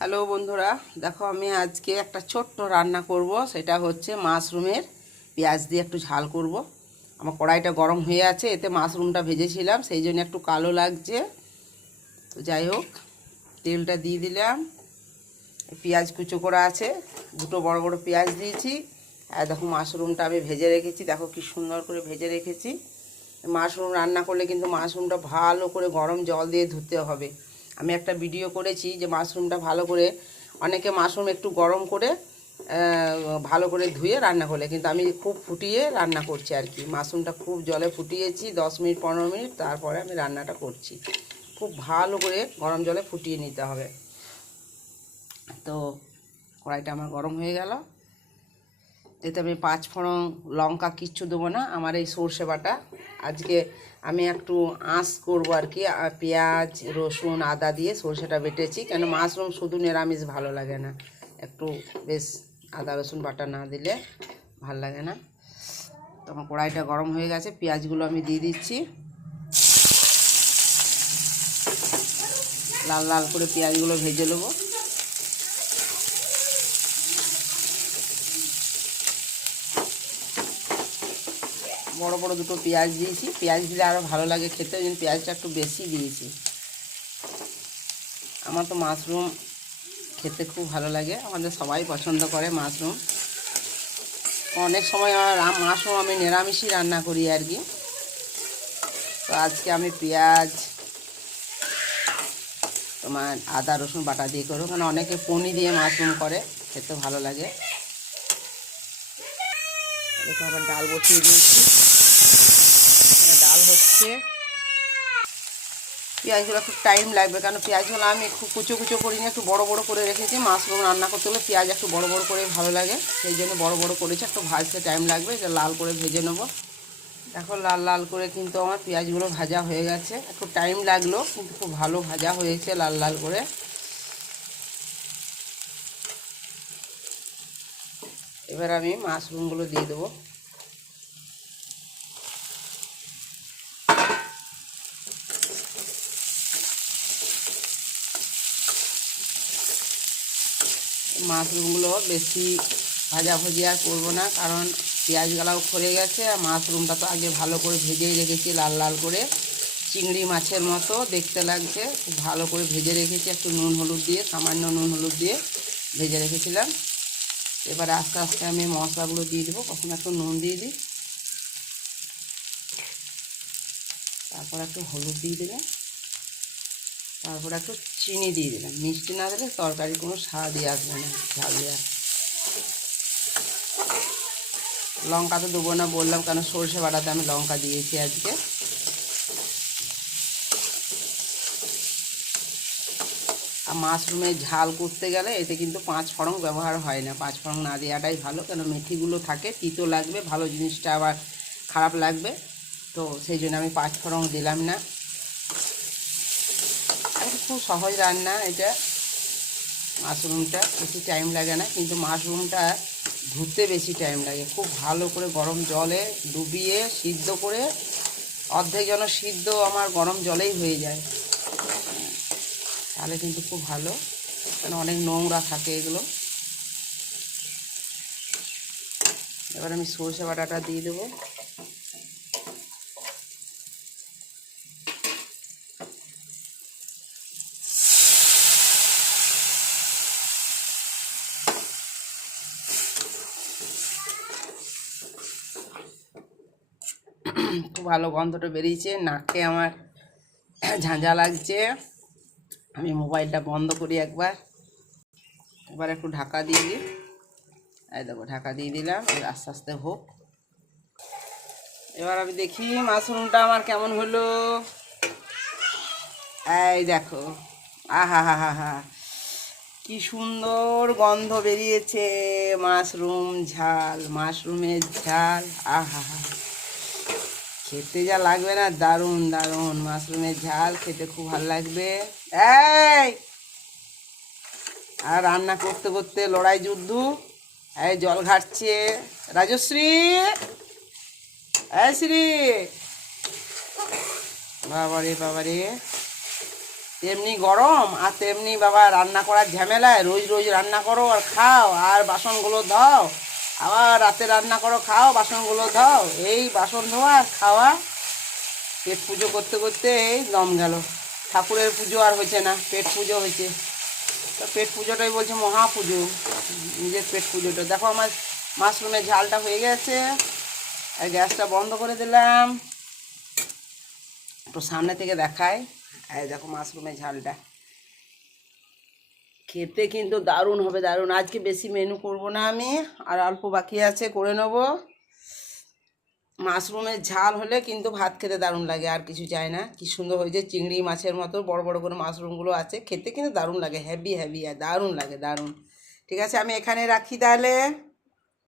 Hello বন্ধুরা, দেখো আমি আজকে একটা ছোট্ট রান্না করব, সেটা হচ্ছে মাশরুমের পেঁয়াজ দিয়ে একটু ঝাল করব। আমার কড়াইটা গরম হয়ে আছে, এতে মাশরুমটা ভেজেছিলাম, সেই জন্য একটু কালো লাগছে। তো যাই হোক, তেলটা দিয়ে দিলাম। পেঁয়াজ কুচো করা আছে, দুটো বড় বড় পেঁয়াজ দিয়েছি। আর দেখো মাশরুমটা আমি ভেজে রেখেছি, দেখো কি সুন্দর করে ভেজে রেখেছি। মাশরুম রান্না করলে কিন্তু মাশরুমটা ভালো করে গরম জল দিয়ে ধুতে হবে। আমি একটা ভিডিও করেছি যে মাশরুমটা ভালো করে, অনেকে মাশরুম একটু গরম করে ভালো করে ধুয়ে রান্না করলে। কিন্তু আমি খুব ফুটিয়ে রান্না করছি আর কি। মাশরুমটা খুব জলে ফুটিয়েছি, দশ মিনিট, পনেরো মিনিট, তারপরে আমি রান্নাটা করছি। খুব ভালো করে গরম জলে ফুটিয়ে নিতে হবে। তো কড়াইটা আমার গরম হয়ে গেল। এতে আমি পাঁচ ফোড়ন লঙ্কা কিচ্ছু দেবো না, আমার এই সর্ষে বাটা। আজকে আমি একটু আঁশ করব আর কি পেঁয়াজ, রসুন, আদা দিয়ে সর্ষেটা বেটেছি, কেন মাশরুম শুধু নিরামিষ ভালো লাগে না। একটু বেশ আদা, রসুন, বাটা না দিলে ভালো লাগে না। তো আমার কড়াইটা গরম হয়ে গেছে, পেঁয়াজগুলো আমি দিয়ে দিচ্ছি। লাল লাল করে পেঁয়াজগুলো ভেজে নেব। বড় বড় দুটো পেঁয়াজ দিয়েছি। পেঁয়াজ দিলে আরও ভালো লাগে খেতে, ওই পেঁয়াজটা একটু বেশি দিয়েছি। আমার তো মাশরুম খেতে খুব ভালো লাগে, আমাদের সবাই পছন্দ করে মাশরুম। অনেক সময় আমার মাশরুম আমি নিরামিষই রান্না করি আর কি। তো আজকে আমি পেঁয়াজ, তোমার আদা, রসুন বাটা দিয়ে করব কারণ অনেকে পনি দিয়ে মাশরুম করে, খেতে ভালো লাগে। দেখো আবার ডাল বসিয়ে দিয়েছি। এখানে ডাল হচ্ছে। পেঁয়াজগুলো খুব টাইম লাগবে, কারণ পেঁয়াজগুলো আমি খুব কুচো কুচো করি না একটু বড় বড় করে রেখেছি। মাশরুম রান্না করতে হলে পেঁয়াজ একটু বড় বড় করে ভালো লাগে, সেই জন্য বড় বড় করেছি, একটু ভাজতে টাইম লাগবে যে লাল করে ভেজে নেব। দেখো লাল লাল করে কিন্তু আমার পেঁয়াজগুলো ভাজা হয়ে গেছে, একটু টাইম লাগল, কিন্তু খুব ভালো ভাজা হয়েছে লাল লাল করে। এবার আমি মাশরুমগুলো দিয়ে দেবো। মাশরুমগুলো বেশি ভাজাভুজি আর করব না, কারণ পেঁয়াজগুলাও খরে গেছে, আর মাশরুমটা তো আগে ভালো করে ভেজেই রেখেছি লাল লাল করে। চিংড়ি মাছের মতো দেখতে লাগছে ভালো করে ভেজে রেখেছি, একটু নুন হলুদ দিয়ে, সামান্য নুন হলুদ দিয়ে ভেজে রেখেছিলাম। এবারে আস্তে আস্তে আমি মশলাগুলো দিয়ে দেবো। প্রথমে একটু নুন দিয়ে দিই। তারপর একটু হলুদ দিয়ে দিলাম তারপর একটু চিনি দিয়ে দিলাম মিষ্টি না দিলে তরকারি কোনো স্বাদই আসবে না, ঝাল দেওয়ার লঙ্কা তো দেবো না, বললাম কেন সর্ষে বাটাতে আমি লঙ্কা দিয়েছি আজকে। মাশরুমের ঝাল করতে গেলে এতে কিন্তু পাঁচ ফড়ং ব্যবহার হয় না। পাঁচ ফড়ং না দেওয়াটাই ভালো, কেন মেথিগুলো থাকে, তিতো লাগবে, ভালো জিনিসটা আবার খারাপ লাগবে। তো সেই জন্য আমি পাঁচ ফড়ং দিলাম না। খুব সহজ রান্না এটা, মাশরুমটা, বেশি টাইম লাগে না, কিন্তু মাশরুমটা ধুতে বেশি টাইম লাগে। খুব ভালো করে গরম জলে ডুবিয়ে সিদ্ধ করে, অর্ধেক যেন সিদ্ধ আমার গরম জলেই হয়ে যায়। তাহলে কিন্তু খুব ভালো। কারণ অনেক নোংরা থাকে এগুলো। এবার আমি সর্ষে বাটাটা দিয়ে দেবো। খুব ভালো গন্ধটা বেরিয়েছে। নাকে আমার ঝাঁঝা লাগছে। আমি মোবাইলটা বন্ধ করি একবার। এবার একটু ঢাকা দিয়ে দিই। এই দেখো, ঢাকা দিয়ে দিলাম আস্তে আস্তে হোক। এবার আমি দেখি মাশরুমটা আমার কেমন হলো। এই দেখো, আহা হা হা হা, কি সুন্দর গন্ধ বেরিয়েছে। মাশরুম ঝাল, মাশরুমের ঝাল, আহা হা। খেতে যা লাগবে না, দারুণ দারুণ। মাশরুমের ঝাল খেতে খুব ভালো লাগবে। এই! আর রান্না করতে করতে লড়াই যুদ্ধ। এই জল ঘাটছে। রাজশ্রী! এই শ্রী! বাবারে বাবারে তেমনি গরম আর তেমনি বাবা রান্না করার ঝামেলায় রোজ রোজ রান্না করো আর খাও আর বাসনগুলো ধোও। আবার রাতে রান্না করো, খাও, বাসনগুলো ধোও। এই বাসন ধোয়া, খাওয়া। পেট পুজো করতে করতে এই দম গেল। ঠাকুরের পুজো আর হয়েছে না, পেট পুজো হয়েছে। তো পেট পুজোটাই বলছে মহা পুজো নিজের পেট পুজোটা। দেখো আমার মাশরুমের ঝালটা হয়ে গেছে, আর গ্যাসটা বন্ধ করে দিলাম। একটু সামনে থেকে দেখায় আর দেখো মাশরুমের ঝালটা। খেতে কিন্তু দারুণ হবে, দারুণ। আজকে বেশি মেনু করব না আমি, আর অল্প বাকি আছে, করে নেব। মাশরুমের ঝাল হলে কিন্তু ভাত খেতে দারুণ লাগে, আর কিছু চাই না। কি সুন্দর হয়েছে চিংড়ি মাছের মতো বড় বড় করে মাশরুমগুলো আছে, খেতে কিন্তু দারুণ লাগে হ্যাভি হ্যাভি আর দারুণ লাগে, দারুণ। ঠিক আছে, আমি এখানে রাখি তাহলে।